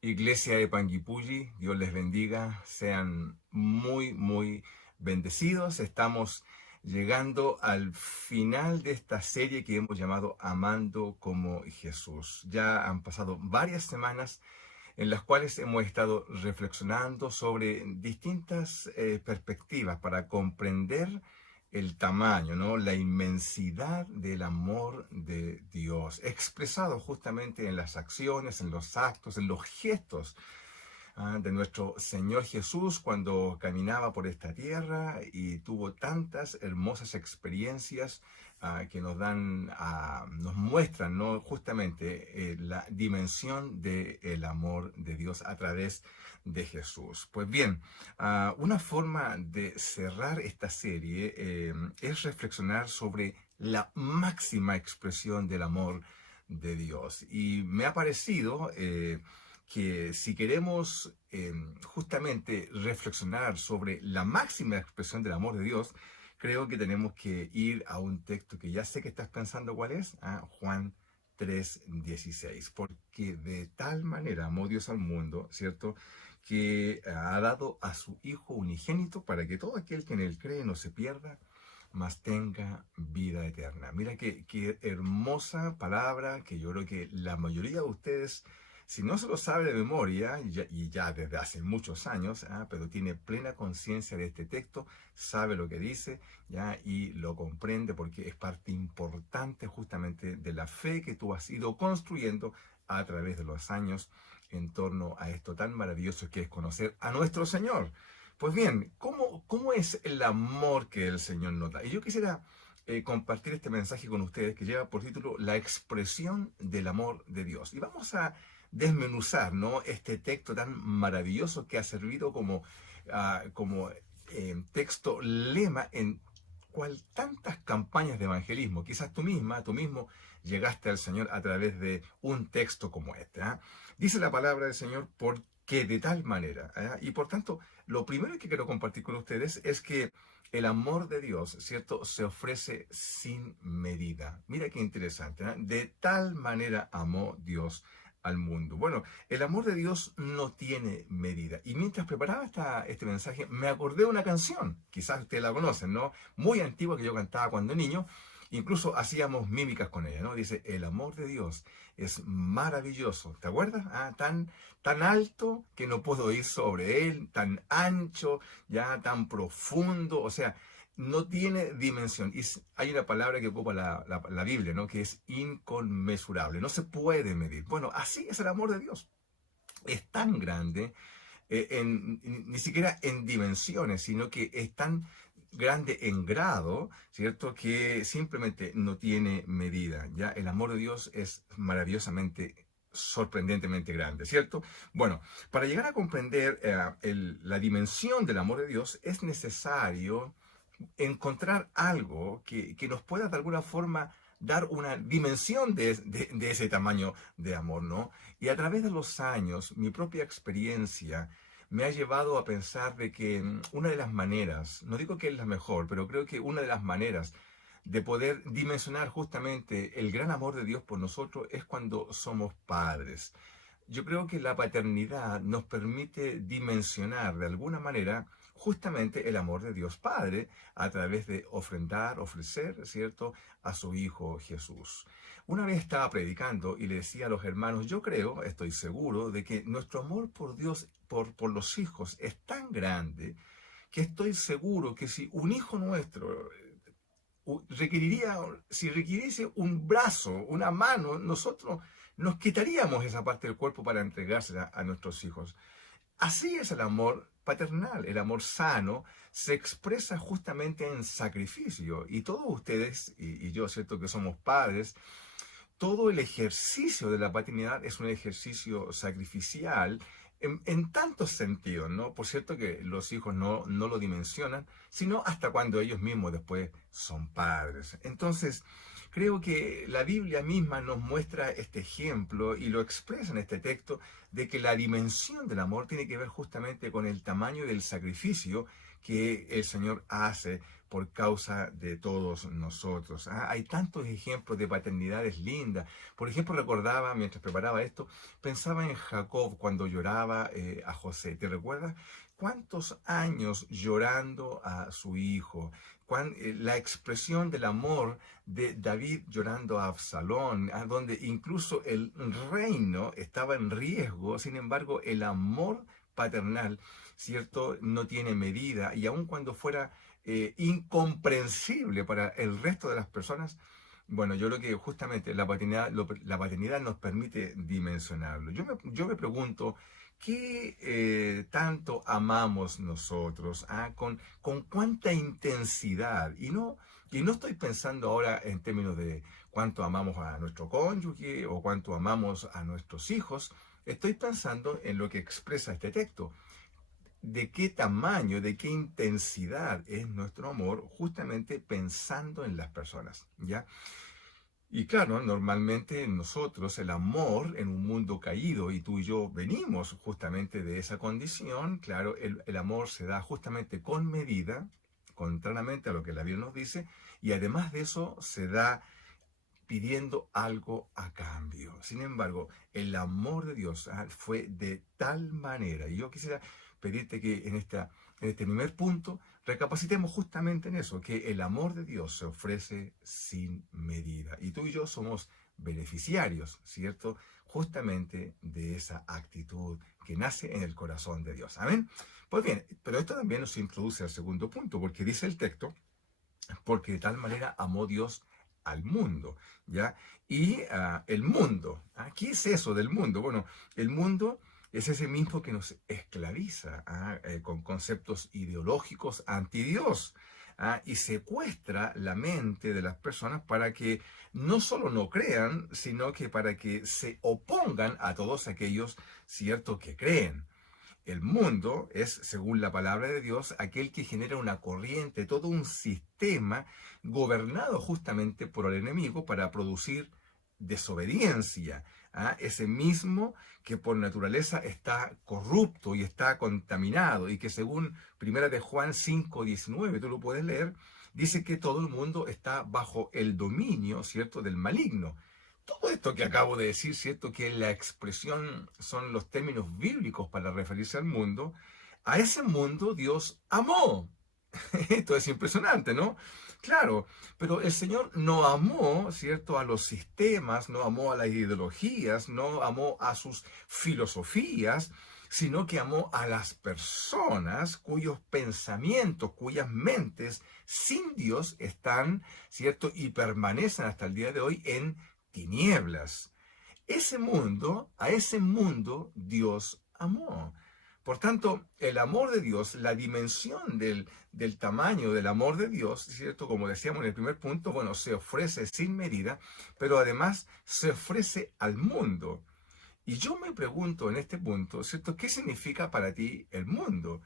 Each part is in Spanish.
Iglesia de Panguipulli, Dios les bendiga, sean muy bendecidos. Estamos llegando al final de esta serie que hemos llamado Amando como Jesús. Ya han pasado varias semanas en las cuales hemos estado reflexionando sobre distintas perspectivas para comprender el tamaño, ¿no? La inmensidad del amor de Dios, expresado justamente en las acciones, en los actos, en los gestos de nuestro Señor Jesús cuando caminaba por esta tierra y tuvo tantas hermosas experiencias que nos muestran, ¿no? Justamente la dimensión del amor de Dios a través de Jesús. Pues bien, una forma de cerrar esta serie es reflexionar sobre la máxima expresión del amor de Dios. Y me ha parecido que si queremos justamente reflexionar sobre la máxima expresión del amor de Dios, creo que tenemos que ir a un texto que ya sé que estás pensando cuál es, Juan 3:16, porque de tal manera amó Dios al mundo, ¿cierto?, que ha dado a su Hijo unigénito para que todo aquel que en él cree no se pierda, mas tenga vida eterna. Mira qué hermosa palabra que yo creo que la mayoría de ustedes, si no se lo sabe de memoria, y ya desde hace muchos años, pero tiene plena conciencia de este texto, sabe lo que dice, ¿ya? Y lo comprende porque es parte importante justamente de la fe que tú has ido construyendo a través de los años en torno a esto tan maravilloso que es conocer a nuestro Señor. Pues bien, ¿cómo es el amor que el Señor nos da? Y yo quisiera compartir este mensaje con ustedes que lleva por título La expresión del amor de Dios. Y vamos a desmenuzar, ¿no?, este texto tan maravilloso que ha servido como texto lema en tantas campañas de evangelismo. Quizás tú mismo llegaste al Señor a través de un texto como este. Dice la palabra del Señor, porque de tal manera. Y por tanto, lo primero que quiero compartir con ustedes es que el amor de Dios, ¿cierto?, se ofrece sin medida. Mira qué interesante. De tal manera amó Dios al mundo. Bueno, el amor de Dios no tiene medida. Y mientras preparaba este mensaje, me acordé de una canción, quizás ustedes la conocen, ¿no?, muy antigua que yo cantaba cuando niño. Incluso hacíamos mímicas con ella, ¿no? Dice, el amor de Dios es maravilloso. ¿Te acuerdas? Tan alto que no puedo ir sobre él, tan ancho, ya tan profundo, o sea, no tiene dimensión. Y hay una palabra que ocupa la Biblia, ¿no?, que es inconmensurable, no se puede medir. Bueno, así es el amor de Dios. Es tan grande, ni siquiera en dimensiones, sino que es tan grande en grado, ¿cierto?, que simplemente no tiene medida. Ya el amor de Dios es maravillosamente, sorprendentemente grande, ¿cierto? Bueno, para llegar a comprender la dimensión del amor de Dios es necesario encontrar algo que nos pueda de alguna forma dar una dimensión de ese tamaño de amor, ¿no? Y a través de los años, mi propia experiencia me ha llevado a pensar de que una de las maneras, no digo que es la mejor, pero creo que una de las maneras de poder dimensionar justamente el gran amor de Dios por nosotros es cuando somos padres. Yo creo que la paternidad nos permite dimensionar de alguna manera justamente el amor de Dios Padre a través de ofrecer, ¿cierto?, a su Hijo Jesús. Una vez estaba predicando y le decía a los hermanos, yo creo, estoy seguro, de que nuestro amor por Dios, por los hijos, es tan grande que estoy seguro que si un hijo nuestro si requiriese un brazo, una mano, nosotros nos quitaríamos esa parte del cuerpo para entregársela a nuestros hijos. Así es el amor paternal, el amor sano se expresa justamente en sacrificio. Y todos ustedes, y yo, cierto que somos padres, todo el ejercicio de la paternidad es un ejercicio sacrificial en tantos sentidos, ¿no? Por cierto que los hijos no lo dimensionan, sino hasta cuando ellos mismos después son padres. Entonces, creo que la Biblia misma nos muestra este ejemplo y lo expresa en este texto de que la dimensión del amor tiene que ver justamente con el tamaño del sacrificio que el Señor hace por causa de todos nosotros. Hay tantos ejemplos de paternidades lindas. Por ejemplo, recordaba, mientras preparaba esto, pensaba en Jacob cuando lloraba a José. ¿Te recuerdas? ¿Cuántos años llorando a su hijo? La expresión del amor de David llorando a Absalón, donde incluso el reino estaba en riesgo. Sin embargo, el amor paternal, ¿cierto?, no tiene medida, y aun cuando fuera incomprensible para el resto de las personas, bueno, yo creo que justamente la paternidad nos permite dimensionarlo. Yo me pregunto, ¿qué tanto amamos nosotros? ¿Con cuánta intensidad? Y no estoy pensando ahora en términos de cuánto amamos a nuestro cónyuge o cuánto amamos a nuestros hijos. Estoy pensando en lo que expresa este texto. De qué tamaño, de qué intensidad es nuestro amor, justamente pensando en las personas, ¿ya? Y claro, normalmente nosotros, el amor en un mundo caído, y tú y yo venimos justamente de esa condición, claro, el amor se da justamente con medida, contrariamente a lo que la Biblia nos dice, y además de eso se da pidiendo algo a cambio. Sin embargo, el amor de Dios fue de tal manera, y yo quisiera pedirte que en este primer punto recapacitemos justamente en eso, que el amor de Dios se ofrece sin medida. Y tú y yo somos beneficiarios, ¿cierto? Justamente de esa actitud que nace en el corazón de Dios. Amén. Pues bien, pero esto también nos introduce al segundo punto, porque dice el texto, porque de tal manera amó Dios al mundo, ¿ya? Y el mundo, ¿qué es eso del mundo? Bueno, el mundo es ese mismo que nos esclaviza con conceptos ideológicos anti Dios, y secuestra la mente de las personas para que no solo no crean, sino que para que se opongan a todos aquellos, ¿cierto?, que creen. El mundo es, según la palabra de Dios, aquel que genera una corriente, todo un sistema gobernado justamente por el enemigo para producir desobediencia. Ese mismo que por naturaleza está corrupto y está contaminado, y que según 1 de Juan 5:19, tú lo puedes leer, dice que todo el mundo está bajo el dominio, ¿cierto?, del maligno. Todo esto que acabo de decir, ¿cierto?, que la expresión son los términos bíblicos para referirse al mundo, a ese mundo Dios amó. Esto es impresionante, ¿no? Claro, pero el Señor no amó, ¿cierto?, a los sistemas, no amó a las ideologías, no amó a sus filosofías, sino que amó a las personas cuyos pensamientos, cuyas mentes sin Dios están, ¿cierto?, y permanecen hasta el día de hoy en tinieblas. A ese mundo Dios amó. Por tanto, el amor de Dios, la dimensión del tamaño del amor de Dios, ¿cierto? Como decíamos en el primer punto, bueno, se ofrece sin medida, pero además se ofrece al mundo. Y yo me pregunto en este punto, ¿cierto?, ¿qué significa para ti el mundo?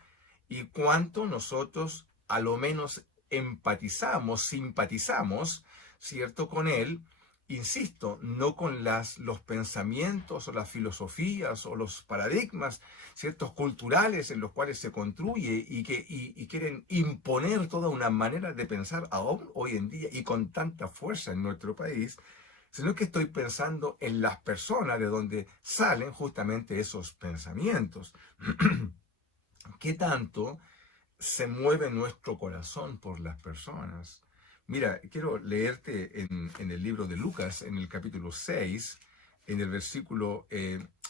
Y cuánto nosotros a lo menos empatizamos, simpatizamos, ¿cierto?, con él. Insisto, no con los pensamientos o las filosofías o los paradigmas, ciertos culturales en los cuales se construye y quieren imponer toda una manera de pensar aún hoy en día y con tanta fuerza en nuestro país, sino que estoy pensando en las personas de donde salen justamente esos pensamientos. ¿Qué tanto se mueve nuestro corazón por las personas? Mira, quiero leerte en el libro de Lucas, en el capítulo 6, en el versículo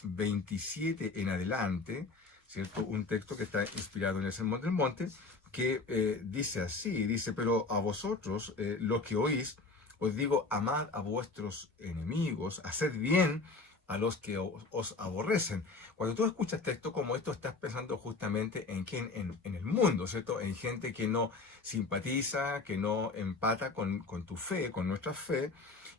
27 en adelante, ¿cierto? Un texto que está inspirado en el Sermón del Monte, que dice así, dice, pero a vosotros, los que oís, os digo, amad a vuestros enemigos, haced bien a los que os aborrecen. Cuando tú escuchas texto como esto, estás pensando justamente en quién, en el mundo, ¿cierto? En gente que no simpatiza, que no empata con tu fe, con nuestra fe.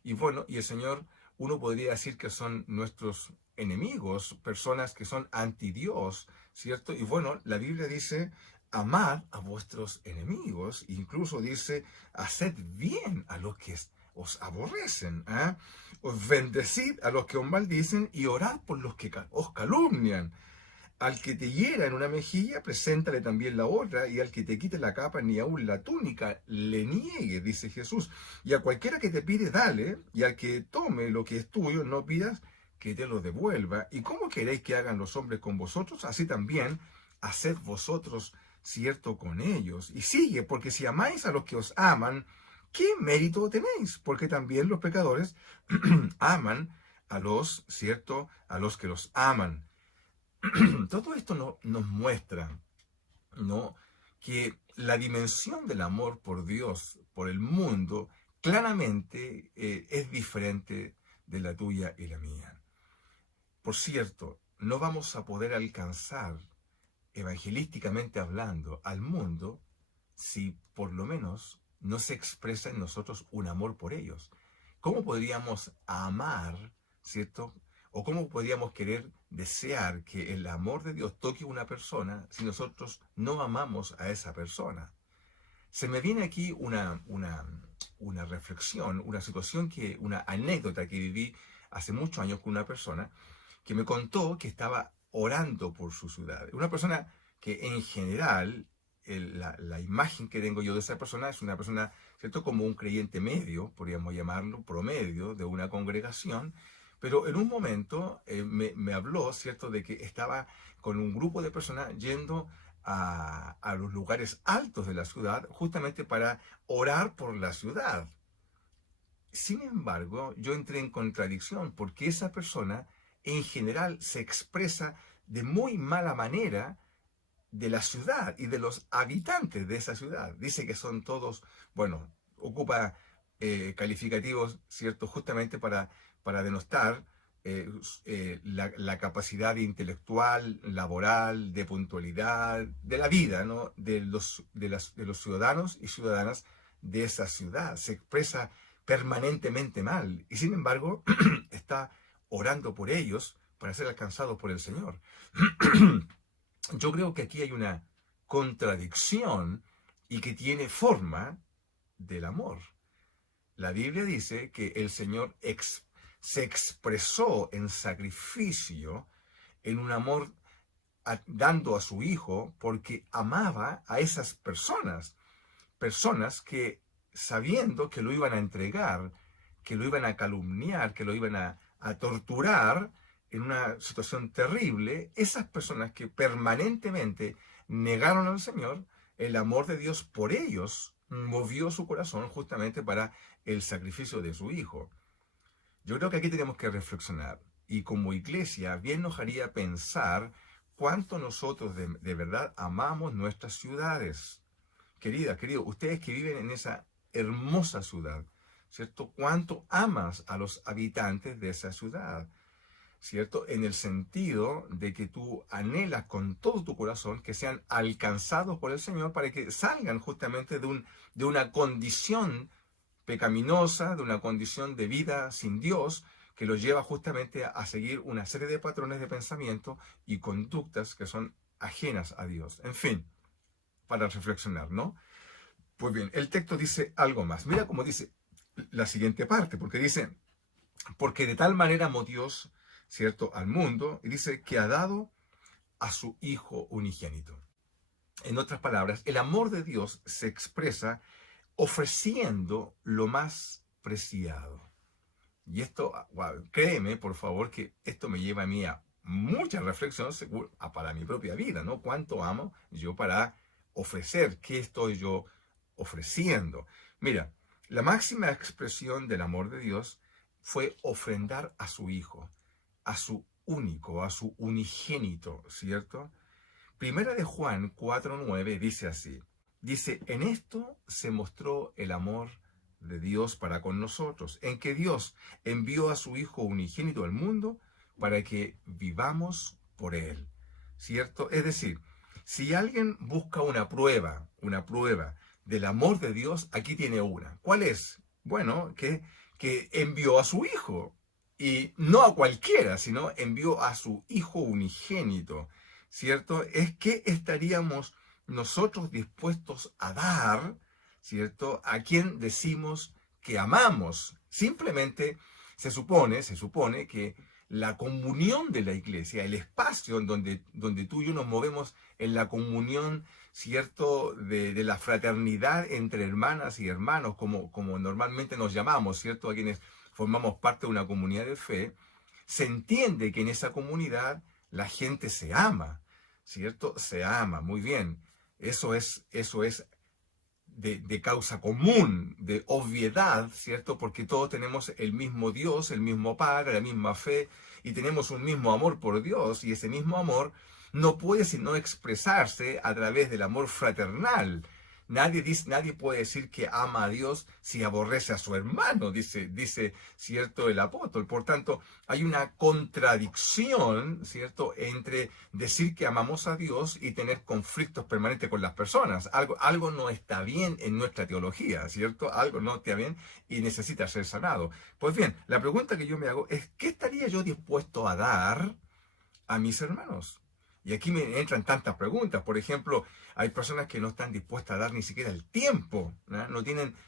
Y bueno, y el Señor, uno podría decir que son nuestros enemigos, personas que son anti Dios, ¿cierto? Y bueno, la Biblia dice, amad a vuestros enemigos, incluso dice, haced bien a los que os aborrecen, os bendecid a los que os maldicen y orad por los que os calumnian. Al que te hiera en una mejilla, preséntale también la otra, y al que te quite la capa, ni aun la túnica, le niegue, dice Jesús. Y a cualquiera que te pide, dale, y al que tome lo que es tuyo, no pidas que te lo devuelva. ¿Y cómo queréis que hagan los hombres con vosotros? Así también, haced vosotros cierto con ellos. Y sigue, porque si amáis a los que os aman, ¿qué mérito tenéis? Porque también los pecadores aman a los, cierto, a los que los aman. Todo esto nos muestra, ¿no?, que la dimensión del amor por Dios, por el mundo, claramente es diferente de la tuya y la mía. Por cierto, no vamos a poder alcanzar, evangelísticamente hablando, al mundo si por lo menos no se expresa en nosotros un amor por ellos. ¿Cómo podríamos amar, cierto? ¿O cómo podríamos querer, desear que el amor de Dios toque a una persona si nosotros no amamos a esa persona? Se me viene aquí una reflexión, una situación, una anécdota que viví hace muchos años con una persona que me contó que estaba orando por su ciudad. Una persona que en general, la imagen que tengo yo de esa persona es una persona, ¿cierto?, como un creyente medio, podríamos llamarlo, promedio, de una congregación, pero en un momento me habló, ¿cierto?, de que estaba con un grupo de personas yendo a los lugares altos de la ciudad justamente para orar por la ciudad. Sin embargo, yo entré en contradicción porque esa persona en general se expresa de muy mala manera de la ciudad y de los habitantes de esa ciudad. Dice que son todos, bueno, ocupa calificativos, ¿cierto?, justamente para denostar la capacidad intelectual, laboral, de puntualidad, de la vida, ¿no?, de los ciudadanos y ciudadanas de esa ciudad. Se expresa permanentemente mal y sin embargo está orando por ellos para ser alcanzados por el Señor. Yo creo que aquí hay una contradicción y que tiene forma del amor. La Biblia dice que el Señor se expresó en sacrificio, en un amor dando a su Hijo, porque amaba a esas personas que sabiendo que lo iban a entregar, que lo iban a calumniar, que lo iban a torturar en una situación terrible, esas personas que permanentemente negaron al Señor, el amor de Dios por ellos movió su corazón justamente para el sacrificio de su Hijo. Yo creo que aquí tenemos que reflexionar y como iglesia bien nos haría pensar cuánto nosotros de verdad amamos nuestras ciudades. Querida, querido, ustedes que viven en esa hermosa ciudad, ¿cierto? ¿Cuánto amas a los habitantes de esa ciudad? ¿Cierto? En el sentido de que tú anhelas con todo tu corazón que sean alcanzados por el Señor para que salgan justamente de una condición pecaminosa, de una condición de vida sin Dios, que los lleva justamente a seguir una serie de patrones de pensamiento y conductas que son ajenas a Dios. En fin, para reflexionar, ¿no? Pues bien, el texto dice algo más. Mira cómo dice la siguiente parte, porque dice, porque de tal manera amó Dios, ¿cierto?, al mundo, y dice que ha dado a su Hijo unigénito. En otras palabras, el amor de Dios se expresa ofreciendo lo más preciado. Y esto, wow, créeme, por favor, que esto me lleva a mí a mucha reflexión para mi propia vida, ¿no? ¿Cuánto amo yo para ofrecer? ¿Qué estoy yo ofreciendo? Mira, la máxima expresión del amor de Dios fue ofrendar a su Hijo, a su único, a su unigénito, ¿cierto? Primera de Juan 4:9 dice así, dice, en esto se mostró el amor de Dios para con nosotros, en que Dios envió a su Hijo unigénito al mundo para que vivamos por Él, ¿cierto? Es decir, si alguien busca una prueba del amor de Dios, aquí tiene una. ¿Cuál es? Bueno, que envió a su Hijo, y no a cualquiera, sino envió a su Hijo unigénito, ¿cierto? Es que estaríamos nosotros dispuestos a dar, ¿cierto?, a quien decimos que amamos. Simplemente se supone que la comunión de la iglesia, el espacio en donde tú y yo nos movemos en la comunión, ¿cierto?, de la fraternidad entre hermanas y hermanos, como normalmente nos llamamos, ¿cierto?, a quienes formamos parte de una comunidad de fe. Se entiende que en esa comunidad la gente se ama, ¿cierto? Se ama, muy bien. Eso es de causa común, de obviedad, ¿cierto? Porque todos tenemos el mismo Dios, el mismo Padre, la misma fe, y tenemos un mismo amor por Dios, y ese mismo amor no puede sino expresarse a través del amor fraternal. Nadie puede decir que ama a Dios si aborrece a su hermano, dice, cierto, el apóstol. Por tanto, hay una contradicción, ¿cierto?, entre decir que amamos a Dios y tener conflictos permanentes con las personas. Algo no está bien en nuestra teología, ¿cierto? Algo no está bien y necesita ser sanado. Pues bien, la pregunta que yo me hago es, ¿qué estaría yo dispuesto a dar a mis hermanos? Y aquí me entran tantas preguntas. Por ejemplo, hay personas que no están dispuestas a dar ni siquiera el tiempo, ¿no?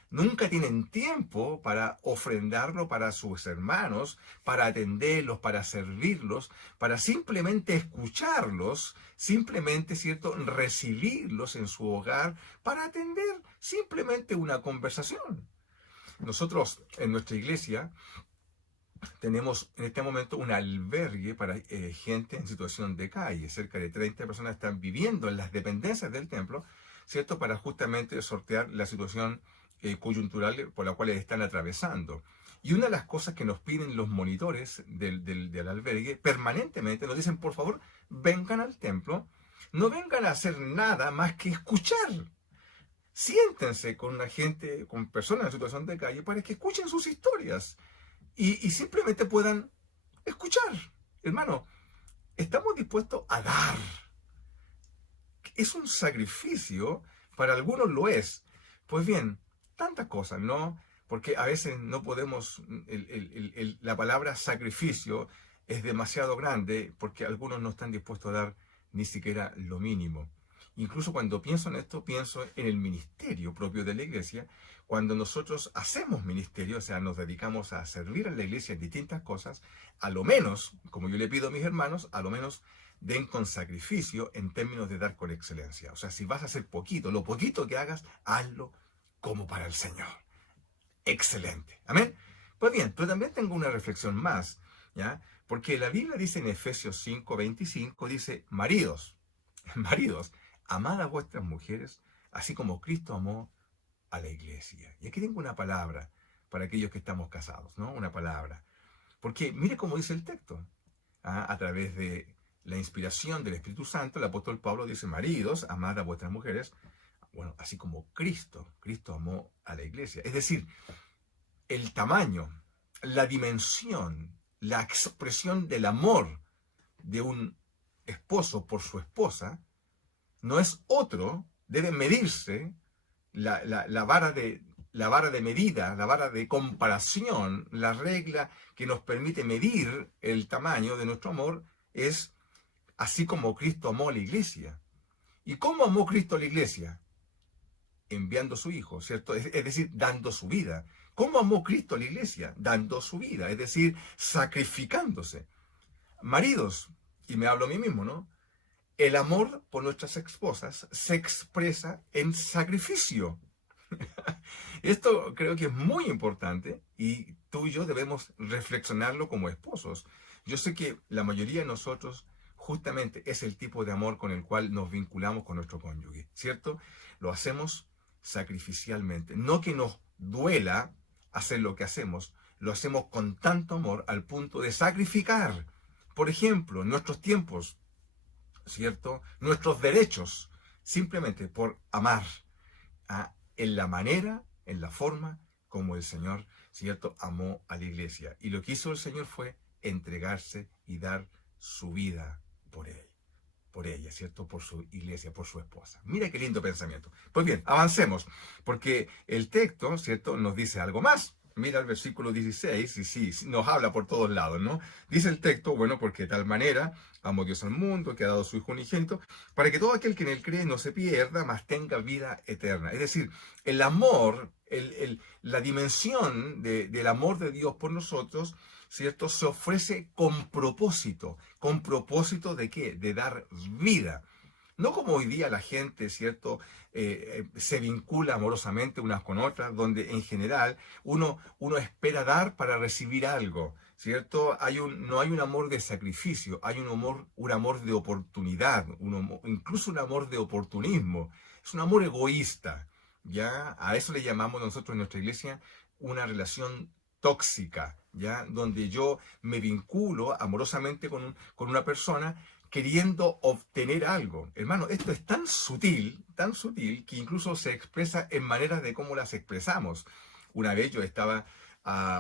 Nunca tienen tiempo para ofrendarlo para sus hermanos, para atenderlos, para servirlos, para simplemente escucharlos, simplemente, ¿cierto?, recibirlos en su hogar, para atender simplemente una conversación. Nosotros en nuestra iglesia tenemos en este momento un albergue para gente en situación de calle. Cerca de 30 personas están viviendo en las dependencias del templo, ¿cierto?, para justamente sortear la situación coyuntural por la cual están atravesando. Y una de las cosas que nos piden los monitores del albergue permanentemente, nos dicen, por favor, vengan al templo, no vengan a hacer nada más que escuchar. Siéntense con la gente, con personas en situación de calle, para que escuchen sus historias. Y simplemente puedan escuchar. Hermano, estamos dispuestos a dar. Es un sacrificio, para algunos lo es. Pues bien, tantas cosas, ¿no? Porque a veces no podemos, la palabra sacrificio es demasiado grande porque algunos no están dispuestos a dar ni siquiera lo mínimo. Incluso cuando pienso en esto, pienso en el ministerio propio de la iglesia. Cuando nosotros hacemos ministerio, o sea, nos dedicamos a servir a la iglesia en distintas cosas, a lo menos, como yo le pido a mis hermanos, a lo menos den con sacrificio en términos de dar con excelencia. O sea, si vas a hacer poquito, lo poquito que hagas, hazlo como para el Señor. Excelente. Amén. Pues bien, pero también tengo una reflexión más, ¿ya? Porque la Biblia dice en Efesios 5:25, dice, maridos, amad a vuestras mujeres, así como Cristo amó a la iglesia. Y aquí tengo una palabra para aquellos que estamos casados, ¿no? Una palabra. Porque mire cómo dice el texto. A través de la inspiración del Espíritu Santo, el apóstol Pablo dice, maridos, amad a vuestras mujeres, bueno, así como Cristo amó a la iglesia. Es decir, el tamaño, la dimensión, la expresión del amor de un esposo por su esposa, no es otro, debe medirse la vara de medida, la vara de comparación, la regla que nos permite medir el tamaño de nuestro amor es así como Cristo amó a la iglesia. ¿Y cómo amó Cristo a la iglesia? Enviando a su Hijo, ¿cierto? Es decir, dando su vida. ¿Cómo amó Cristo a la iglesia? Dando su vida, es decir, sacrificándose. Maridos, y me hablo a mí mismo, ¿no? El amor por nuestras esposas se expresa en sacrificio. Esto creo que es muy importante y tú y yo debemos reflexionarlo como esposos. Yo sé que la mayoría de nosotros justamente es el tipo de amor con el cual nos vinculamos con nuestro cónyuge, ¿cierto? Lo hacemos sacrificialmente. No que nos duela hacer lo que hacemos, lo hacemos con tanto amor al punto de sacrificar, por ejemplo, nuestros tiempos, ¿cierto? Nuestros derechos, simplemente por amar en la manera, en la forma como el Señor, ¿cierto?, amó a la iglesia. Y lo que hizo el Señor fue entregarse y dar su vida por ella, ¿cierto?, por su iglesia, por su esposa. Mira qué lindo pensamiento. Pues bien, avancemos, porque el texto, ¿cierto?, nos dice algo más. Mira el versículo 16, y sí, nos habla por todos lados, ¿no? Dice el texto, bueno, porque de tal manera amó Dios al mundo, que ha dado su Hijo unigénito, para que todo aquel que en él cree no se pierda, mas tenga vida eterna. Es decir, el amor, la dimensión del amor de Dios por nosotros ¿cierto? Se ofrece con propósito. ¿Con propósito de qué? De dar vida. No como hoy día la gente, ¿cierto? Se vincula amorosamente unas con otras, donde en general uno espera dar para recibir algo, ¿cierto? No hay un amor de sacrificio, hay un amor de oportunidad, incluso un amor de oportunismo. Es un amor egoísta, ¿ya? A eso le llamamos nosotros en nuestra iglesia una relación tóxica, ¿ya? Donde yo me vinculo amorosamente con una persona queriendo obtener algo. Hermano, esto es tan sutil, que incluso se expresa en maneras de cómo las expresamos. Una vez yo estaba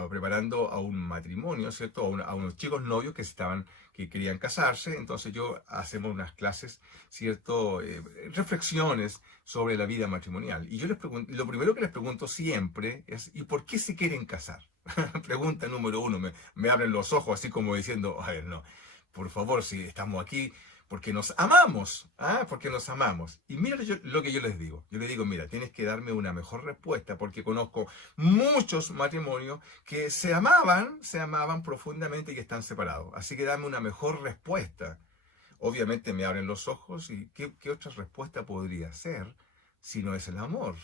preparando a un matrimonio, ¿cierto? A unos chicos novios que querían casarse, entonces hacemos unas clases, ¿cierto? Reflexiones sobre la vida matrimonial. Y yo les pregunto, lo primero que les pregunto siempre es, ¿y por qué se quieren casar? Pregunta número uno, me abren los ojos así como diciendo, a ver, no. Por favor, si estamos aquí porque nos amamos, porque nos amamos. Y mira lo que yo les digo. Yo les digo, mira, tienes que darme una mejor respuesta porque conozco muchos matrimonios que se amaban profundamente y que están separados. Así que dame una mejor respuesta. Obviamente me abren los ojos y ¿qué otra respuesta podría ser si no es el amor?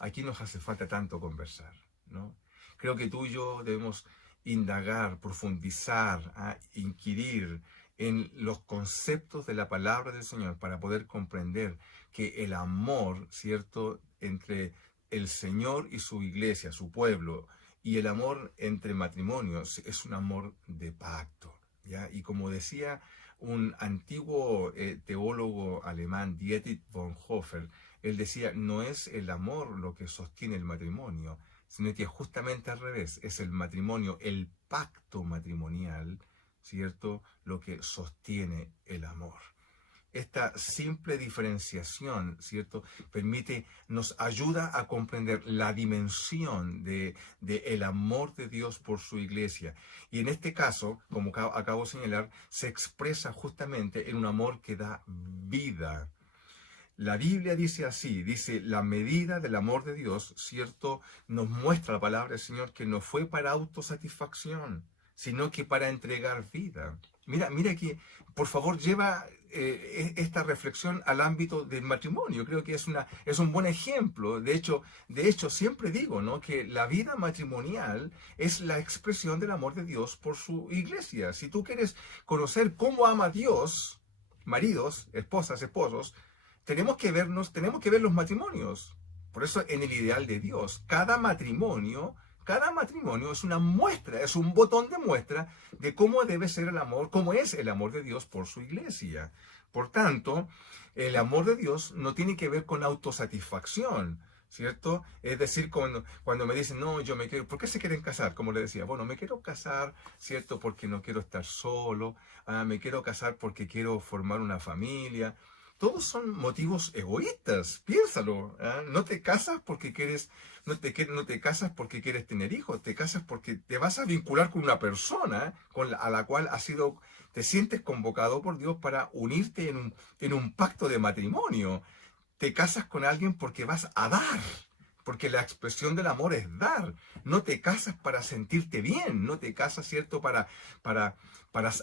Aquí nos hace falta tanto conversar, ¿no? Creo que tú y yo debemos indagar, profundizar, inquirir en los conceptos de la palabra del Señor para poder comprender que el amor, ¿cierto?, entre el Señor y su iglesia, su pueblo, y el amor entre matrimonios es un amor de pacto, ¿ya? Y como decía un antiguo teólogo alemán, Dietrich Bonhoeffer, él decía, no es el amor lo que sostiene el matrimonio, sino que justamente al revés, es el matrimonio, el pacto matrimonial, ¿cierto?, lo que sostiene el amor. Esta simple diferenciación, ¿cierto?, nos ayuda a comprender la dimensión de el amor de Dios por su iglesia. Y en este caso, como acabo de señalar, se expresa justamente en un amor que da vida. La Biblia dice así, dice, la medida del amor de Dios, ¿cierto?, nos muestra la palabra del Señor que no fue para autosatisfacción, sino que para entregar vida. Mira que, por favor, lleva esta reflexión al ámbito del matrimonio. Creo que es un buen ejemplo. De hecho, siempre digo, ¿no?, que la vida matrimonial es la expresión del amor de Dios por su iglesia. Si tú quieres conocer cómo ama Dios, maridos, esposas, esposos, tenemos que ver los matrimonios. Por eso, en el ideal de Dios, cada matrimonio es una muestra, es un botón de muestra de cómo debe ser el amor, cómo es el amor de Dios por su iglesia. Por tanto, el amor de Dios no tiene que ver con autosatisfacción, ¿cierto? Es decir, cuando me dicen, no, yo me quiero, ¿por qué se quieren casar? Como le decía, bueno, me quiero casar, ¿cierto?, porque no quiero estar solo, me quiero casar porque quiero formar una familia. Todos son motivos egoístas, piénsalo. No te casas porque no te casas porque quieres tener hijos, te casas porque te vas a vincular con una persona a la cual te sientes convocado por Dios para unirte en un pacto de matrimonio. Te casas con alguien porque vas a dar, porque la expresión del amor es dar. No te casas para sentirte bien, no te casas, ¿cierto?, para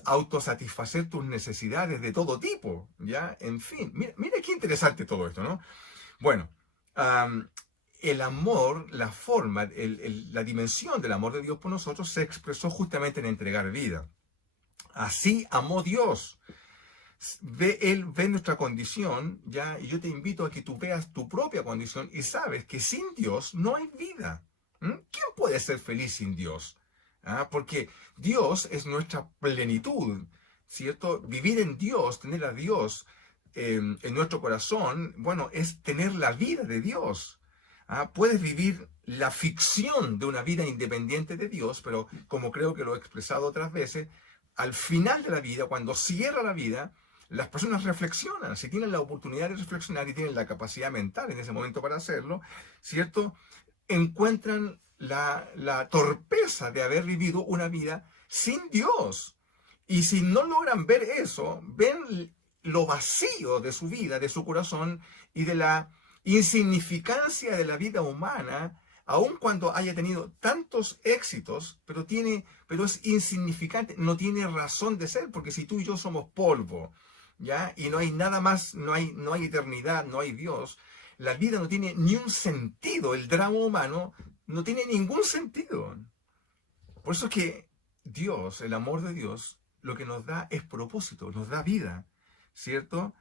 autosatisfacer tus necesidades de todo tipo, ¿ya? En fin, mira qué interesante todo esto, ¿no? Bueno, el amor, la forma, la dimensión del amor de Dios por nosotros se expresó justamente en entregar vida. Así amó Dios. Él ve nuestra condición, ¿ya? Y yo te invito a que tú veas tu propia condición y sabes que sin Dios no hay vida. ¿Quién puede ser feliz sin Dios? Porque Dios es nuestra plenitud, ¿cierto? Vivir en Dios, tener a Dios en nuestro corazón, bueno, es tener la vida de Dios. Puedes vivir la ficción de una vida independiente de Dios, pero como creo que lo he expresado otras veces, al final de la vida, cuando cierra la vida, las personas reflexionan, si tienen la oportunidad de reflexionar y tienen la capacidad mental en ese momento para hacerlo, ¿cierto?, encuentran la torpeza de haber vivido una vida sin Dios. Y si no logran ver eso, ven lo vacío de su vida, de su corazón y de la insignificancia de la vida humana aun cuando haya tenido tantos éxitos, pero es insignificante, no tiene razón de ser, porque si tú y yo somos polvo, ¿ya? Y no hay nada más, no hay eternidad, no hay Dios, la vida no tiene ni un sentido, el drama humano no tiene ningún sentido. Por eso es que Dios, el amor de Dios, lo que nos da es propósito, nos da vida, ¿cierto?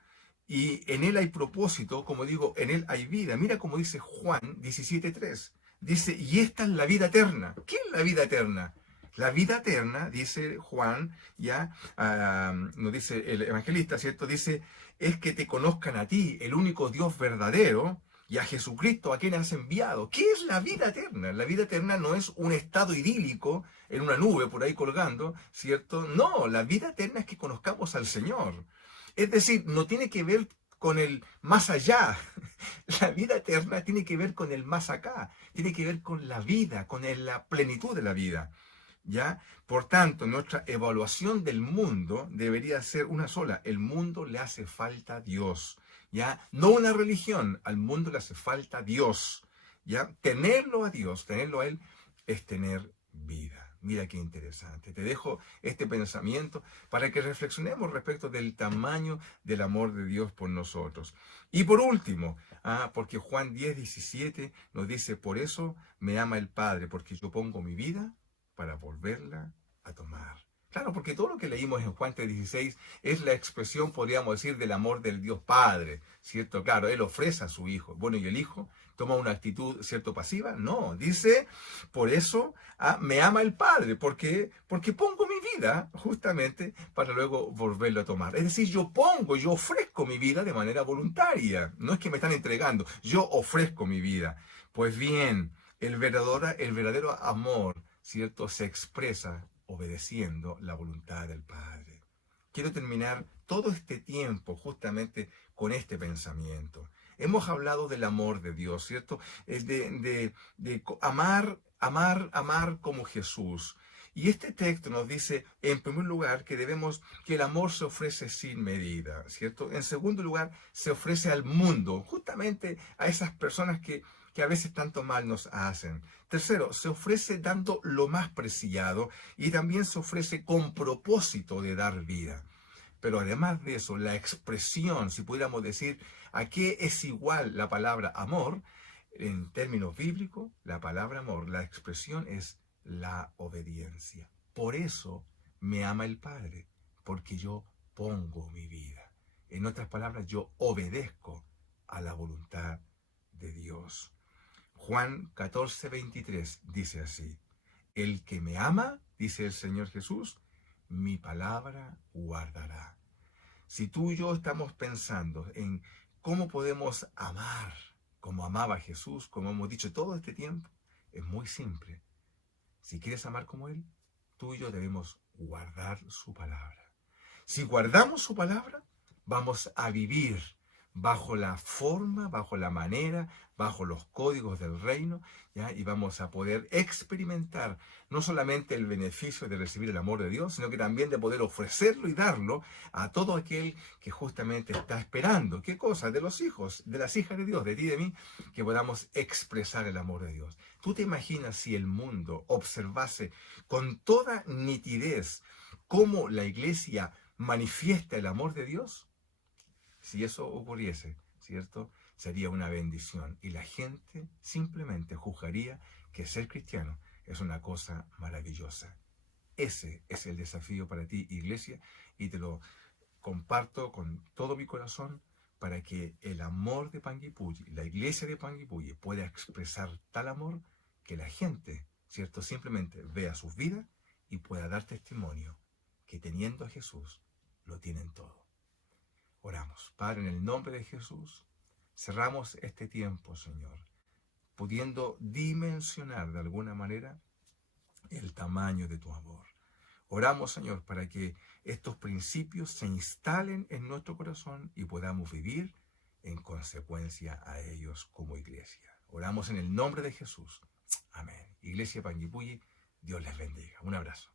Y en Él hay propósito, como digo, en Él hay vida. Mira cómo dice Juan 17:3. Dice, y esta es la vida eterna. ¿Qué es la vida eterna? La vida eterna, dice Juan, ya, nos dice el evangelista, ¿cierto? Dice, es que te conozcan a ti, el único Dios verdadero, y a Jesucristo, a quien has enviado. ¿Qué es la vida eterna? La vida eterna no es un estado idílico en una nube por ahí colgando, ¿cierto? No, la vida eterna es que conozcamos al Señor. Es decir, no tiene que ver con el más allá. La vida eterna tiene que ver con el más acá. Tiene que ver con la vida, con la plenitud de la vida. ¿Ya? Por tanto, nuestra evaluación del mundo debería ser una sola. El mundo le hace falta a Dios. ¿Ya? No una religión, al mundo le hace falta a Dios. ¿Ya? Tenerlo a Dios, tenerlo a Él, es tener vida. Mira qué interesante. Te dejo este pensamiento para que reflexionemos respecto del tamaño del amor de Dios por nosotros. Y por último, porque Juan 10:17 nos dice, por eso me ama el Padre, porque yo pongo mi vida para volverla a tomar. Claro, porque todo lo que leímos en Juan 3:16 es la expresión, podríamos decir, del amor del Dios Padre, ¿cierto? Claro, Él ofrece a su Hijo. Bueno, ¿y el Hijo toma una actitud, ¿cierto?, pasiva? No, dice, por eso me ama el Padre, porque pongo mi vida justamente para luego volverlo a tomar. Es decir, yo ofrezco mi vida de manera voluntaria. No es que me están entregando, yo ofrezco mi vida. Pues bien, el verdadero amor, ¿cierto?, se expresa obedeciendo la voluntad del Padre. Quiero terminar todo este tiempo justamente con este pensamiento. Hemos hablado del amor de Dios, ¿cierto? De amar como Jesús. Y este texto nos dice, en primer lugar, que el amor se ofrece sin medida, ¿cierto? En segundo lugar, se ofrece al mundo, justamente a esas personas que a veces tanto mal nos hacen. Tercero, se ofrece dando lo más preciado y también se ofrece con propósito de dar vida. Pero además de eso, la expresión, si pudiéramos decir, ¿a qué es igual la palabra amor? En términos bíblicos, la palabra amor, la expresión es la obediencia. Por eso me ama el Padre, porque yo pongo mi vida. En otras palabras, yo obedezco a la voluntad de Dios. Juan 14:23 dice así, el que me ama, dice el Señor Jesús, mi palabra guardará. Si tú y yo estamos pensando en cómo podemos amar como amaba Jesús, como hemos dicho todo este tiempo, es muy simple. Si quieres amar como Él, tú y yo debemos guardar su palabra. Si guardamos su palabra, vamos a vivir bajo la forma, bajo la manera, bajo los códigos del reino, ¿ya? Y vamos a poder experimentar no solamente el beneficio de recibir el amor de Dios, sino que también de poder ofrecerlo y darlo a todo aquel que justamente está esperando. ¿Qué cosa? De los hijos, de las hijas de Dios, de ti y de mí, que podamos expresar el amor de Dios. ¿Tú te imaginas si el mundo observase con toda nitidez cómo la iglesia manifiesta el amor de Dios? Si eso ocurriese, ¿cierto? Sería una bendición y la gente simplemente juzgaría que ser cristiano es una cosa maravillosa. Ese es el desafío para ti, iglesia, y te lo comparto con todo mi corazón para que el amor de Panguipulli, la iglesia de Panguipulli, pueda expresar tal amor que la gente, ¿cierto?, simplemente vea sus vidas y pueda dar testimonio que teniendo a Jesús lo tienen todo. Oramos. Padre, en el nombre de Jesús, cerramos este tiempo, Señor, pudiendo dimensionar de alguna manera el tamaño de tu amor. Oramos, Señor, para que estos principios se instalen en nuestro corazón y podamos vivir en consecuencia a ellos como iglesia. Oramos en el nombre de Jesús. Amén. Iglesia Panguipulli, Dios les bendiga. Un abrazo.